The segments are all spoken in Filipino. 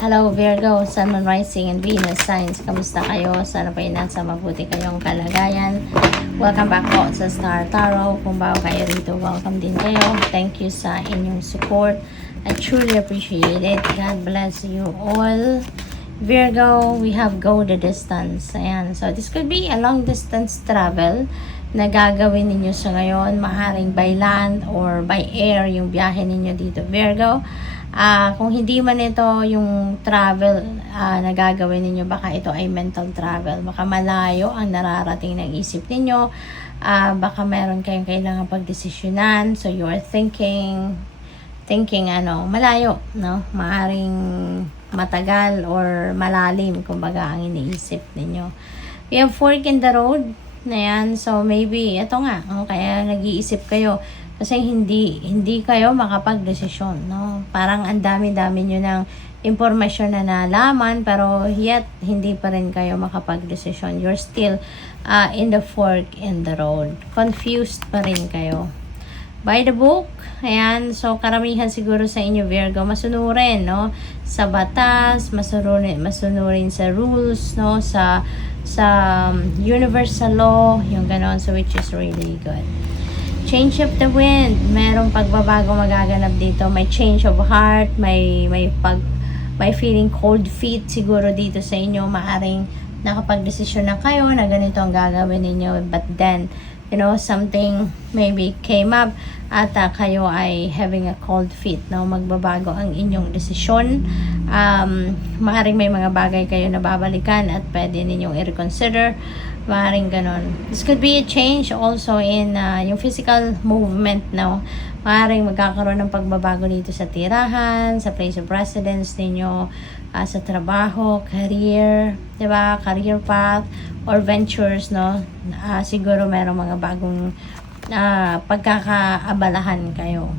Hello Virgo, Sun, Moon, Rising, and Venus signs. Kamusta kayo? Sana pa nasa mabuti kayong kalagayan. Welcome back po sa Star Tarot. Kung bago kayo rito, welcome din kayo. Thank you sa inyong support. I truly appreciate it. God bless you all. Virgo, we have go the distance. Ayan. So, this could be a long distance travel na gagawin ninyo sa ngayon. Maaaring by land or by air yung biyahe ninyo dito, Virgo. Kung hindi man ito yung travel na gagawin ninyo, baka ito ay mental travel. Baka malayo ang nararating ng isip ninyo. Baka meron kayong kailangan pagdesisyonan. So, you are thinking malayo, no? Maaring matagal or malalim, kumbaga, ang iniisip ninyo. We have fork in the road na yan. So, maybe, ito nga, kaya nag-iisip kayo. Kasi hindi kayo makapag-desisyon, no? Parang ang dami-dami nyo ng impormasyon na nalaman, pero yet, hindi pa rin kayo makapag-desisyon. You're still in the fork in the road. Confused pa rin kayo. By the book, ayan, so karamihan siguro sa inyo, Virgo, masunurin, no? Sa batas, masunurin sa rules, no? Sa universal law, yung ganon, so which is really good. Change of the wind, merong pagbabago magaganap dito. May change of heart, may feeling cold feet siguro dito sa inyo. Maaring nakapag-desisyon na kayo na ganito ang gagawin ninyo, but then something maybe came up at kayo ay having a cold feet, no? Magbabago ang inyong desisyon. Maaring may mga bagay kayo na babalikan at pwede ninyong i-reconsider. Maaring ganon. This could be a change also in yung physical movement, no? Maaring magkakaroon ng pagbabago dito sa tirahan, sa place of residence ninyo, sa trabaho, career, diba? Career path or ventures, no? Siguro merong mga bagong pagkakaabalahan kayo.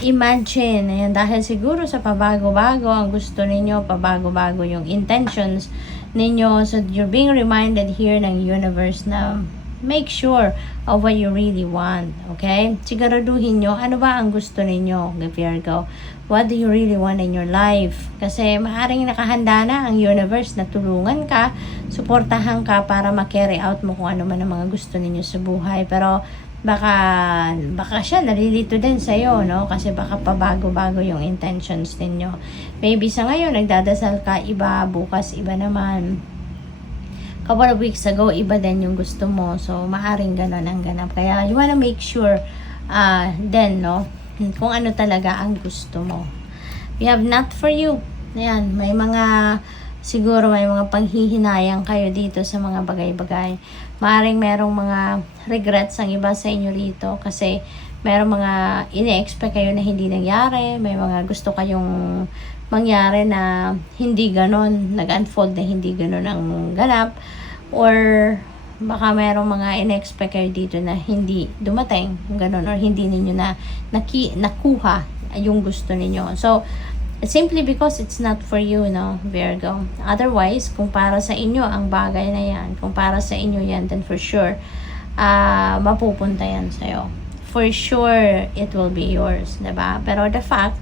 Imagine, ayan, dahil siguro sa pabago-bago ang gusto ninyo, pabago-bago yung intentions ninyo, so you're being reminded here ng universe na make sure of what you really want, okay? Siguraduhin nyo, ano ba ang gusto ninyo, Virgo? What do you really want in your life? Kasi maaaring nakahanda na ang universe na tulungan ka, suportahan ka para ma-carry out mo kung ano man ang mga gusto ninyo sa buhay. Pero baka siya nalilito din sa'yo, no? Kasi baka pabago-bago yung intentions ninyo. Maybe sa ngayon, nagdadasal ka, iba, bukas, iba naman. Couple of weeks ago, iba din yung gusto mo. So, maaring ganon ang ganap. Kaya, you wanna make sure then, no? Kung ano talaga ang gusto mo. We have not for you. Ayan, siguro may mga panghihinayang kayo dito sa mga bagay-bagay. Maaring merong mga regrets ang iba sa inyo rito kasi merong mga ine-expect kayo na hindi nangyari. May mga gusto kayong mangyari na hindi ganon, nag-unfold na hindi ganon ang ganap. Or baka merong mga ine-expect kayo dito na hindi dumating, ganon, or hindi ninyo nakuha yung gusto ninyo. So, simply because it's not for you, no, Virgo. Otherwise, kung para sa inyo ang bagay na yan, kung para sa inyo yan, then for sure, mapupunta yan sa'yo. For sure, it will be yours, diba? Pero the fact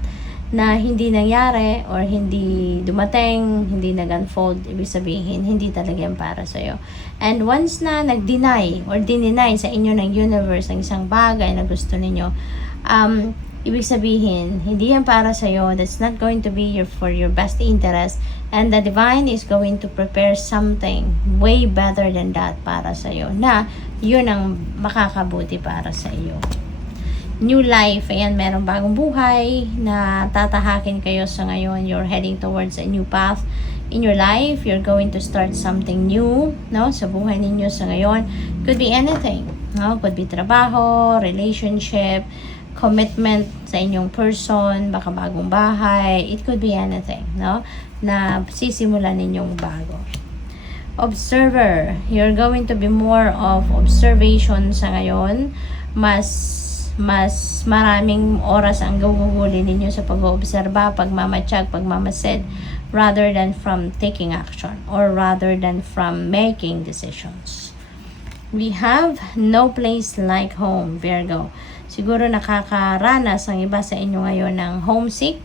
na hindi nangyari or hindi dumating, hindi nag-unfold, ibig sabihin, hindi talaga yan para sa'yo. And once na nag-deny or dininay sa inyo ng universe ang isang bagay na gusto ninyo, ibig sabihin, hindi yan para sa'yo. That's not going to be for your best interest. And the divine is going to prepare something way better than that para sa'yo. Na yun ang makakabuti para sa iyo. New life. Ayan, merong bagong buhay na tatahakin kayo sa ngayon. You're heading towards a new path in your life. You're going to start something new, no? Sa buhay ninyo sa ngayon. Could be anything, no? Could be trabaho, relationship, commitment sa inyong person, baka bagong bahay, it could be anything, no? Na sisimulan ninyong bago. Observer, you're going to be more of observation sa ngayon. Mas maraming oras ang gugugulin ninyo sa pag-oobserba, pagmamatsyag, pagmamasid, rather than from taking action or rather than from making decisions. We have no place like home, Virgo. Siguro nakakaranas ang iba sa inyo ngayon ng homesick.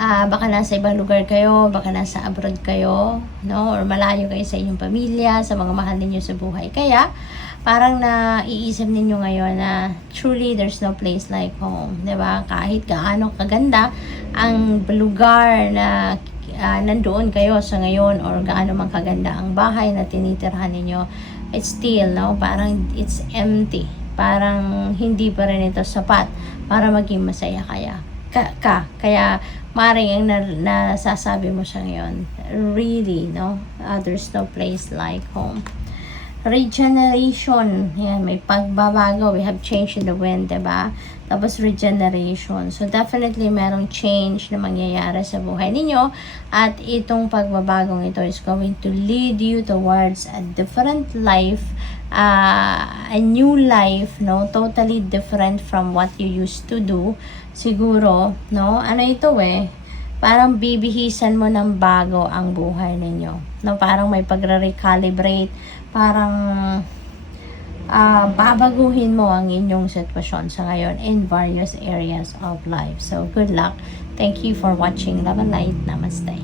Baka nasa ibang lugar kayo, baka nasa abroad kayo, no? Or malayo kayo sa inyong pamilya, sa mga mahal ninyo sa buhay. Kaya, parang naiisip ninyo ngayon na truly there's no place like home, 'di ba? Kahit gaano kaganda ang lugar na nandoon kayo sa ngayon, or gaano man kaganda ang bahay na tinitirhan ninyo, it's still, no? Parang it's empty. Parang hindi pa rin ito sapat para maging masaya kaya maring ang nasasabi mo siya ngayon, really, no? There's no place like home. Regeneration, yan, may pagbabago, we have change in the wind, diba? Tapos regeneration, so definitely merong change na mangyayari sa buhay ninyo, at itong pagbabagong ito is going to lead you towards a different life, a new life, no? Totally different from what you used to do, siguro, no? Ano ito parang bibihisan mo ng bago ang buhay ninyo, no? Parang may pagre-recalibrate, parang babaguhin mo ang inyong sitwasyon sa ngayon in various areas of life. So good luck. Thank you for watching. Love and light. Namaste.